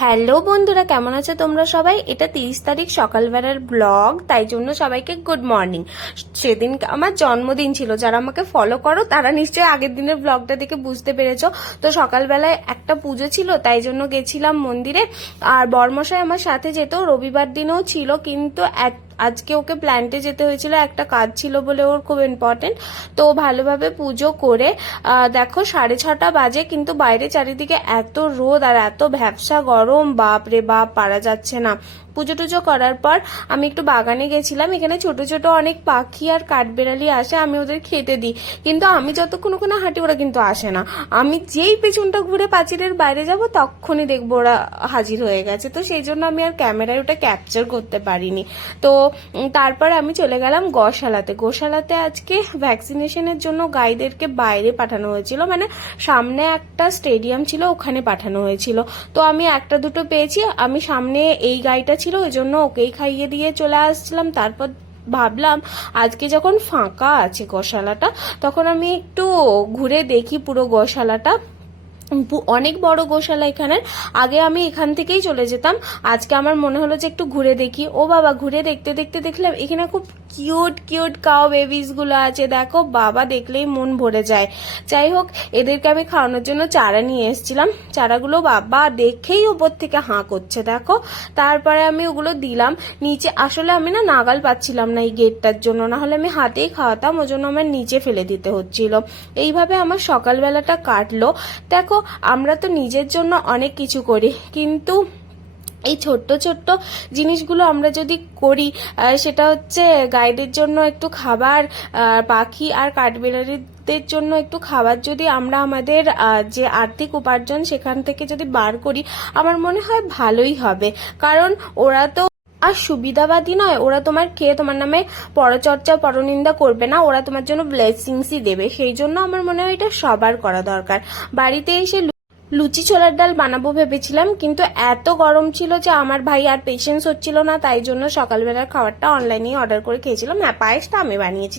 Hello বন্ধুরা, কেমন আছো তোমরা সবাই? এটা 30 তারিখ সকালবেলার ব্লগ, তাই জন্য সবাইকে গুড মর্নিং। সেদিন আমার জন্মদিন ছিল। যারা আমাকে ফলো করো তারা নিশ্চয়ই আগের দিনের ব্লগটা দেখে বুঝতে পেরেছো। তো সকালবেলায় একটা পুজো ছিল, তাই জন্য গেছিলাম মন্দিরে। আর বরমশাই আমার সাথে যেত, রবিবার দিনও ছিল, কিন্তু আজকে ওকে প্ল্যান্টে যেতে হয়েছিল, একটা কাজ ছিল বলে, ওর খুব ইম্পর্টেন্ট। তো ভালোভাবে পুজো করে দেখো 6:30 বাজে, কিন্তু বাইরে চারিদিকে এত রোদ আর এত ভ্যাপসা গরম, বাপ রে বাপ, পারা যাচ্ছে না। পুজো টুজো করার পর আমি একটু বাগানে গেছিলাম। এখানে ছোট ছোট অনেক পাখি আর কাঠবেড়ালি আসে, আমি ওদের খেতে দিই, কিন্তু আমি যতক্ষণ ওখানে হাঁটি ওরা কিন্তু আসে না। আমি যেই পেছনটা ঘুরে পাঁচিলের বাইরে যাব তখনই দেখবো ওরা হাজির হয়ে গেছে। তো সেই জন্য আমি আর ক্যামেরায় ওটা ক্যাপচার করতে পারিনি। তো তারপর আমি চলে গেলাম গোশালাতে আজকে ভ্যাকসিনেশনের জন্য গাইদেরকে বাইরে পাঠানো হয়েছিল, মানে সামনে একটা স্টেডিয়াম ছিল, ওখানে পাঠানো হয়েছিল। তো আমি একটা দুটো পেয়েছি, আমি সামনে এই গাইটা ছিল, ওই জন্য ওকেই খাইয়ে দিয়ে চলে আসছিলাম। তারপর ভাবলাম আজকে যখন ফাঁকা আছে গোশালাটা, তখন আমি একটু ঘুরে দেখি পুরো গোশালাটা। অনেক বড় গোশালা এখানের। আগে আমি এখান থেকেই চলে যেতাম, আজকে আমার মনে হলো যে একটু ঘুরে দেখি। ও বাবা, ঘুরে দেখতে দেখতে দেখলাম এখানে খুব কিউট কিউট কাউ বেবিস গুলো আছে। দেখো বাবা, দেখলেই মন ভরে যায়। যাই হোক, এদেরকে আমি খাওয়ানোর জন্য চারা নিয়ে এসেছিলাম। চারাগুলো বাবা দেখেই ওপর থেকে হাঁ করছে, দেখো। তারপরে আমি ওগুলো দিলাম নিচে। আসলে আমি না নাগাল পাচ্ছিলাম না এই গেটটার জন্য, না হলে আমি হাতেই খাওয়াতাম, ওই জন্য আমার নিচে ফেলে দিতে হচ্ছিল। এইভাবে আমার সকালবেলাটা কাটলো। দেখো, আমরা তো নিজের জন্য অনেক কিছু করি, কিন্তু এই ছোট্ট ছোট্ট জিনিসগুলো আমরা যদি করি, সেটা হচ্ছে গাইডের জন্য একটু খাবার, পাখি আর কাঠবিড়ালিদের জন্য একটু খাবার, যদি আমরা আমাদের যে আর্থিক উপার্জন সেখান থেকে যদি বার করি, আমার মনে হয় ভালোই হবে। কারণ ওরা তো আর সুবিধাবাদী নয়, ওরা তোমার খেয়ে তোমার নামে পরচর্চা পরনিন্দা করবে না, ওরা তোমার জন্য ব্লেসিংসই দেবে। সেই জন্য আমার মনে হয় এটা সবার করা দরকার। বাড়িতে এসে লুচি ছোলার ডাল বানাবো ভেবেছিলাম, কিন্তু এত গরম ছিল যে আমার ভাই আর পেশেন্স হচ্ছিল না, তাই জন্য সকালবেলার খাবারটা অনলাইনে অর্ডার করে খেয়েছিলাম। হ্যাঁ, পায়েসটা আমি বানিয়েছি।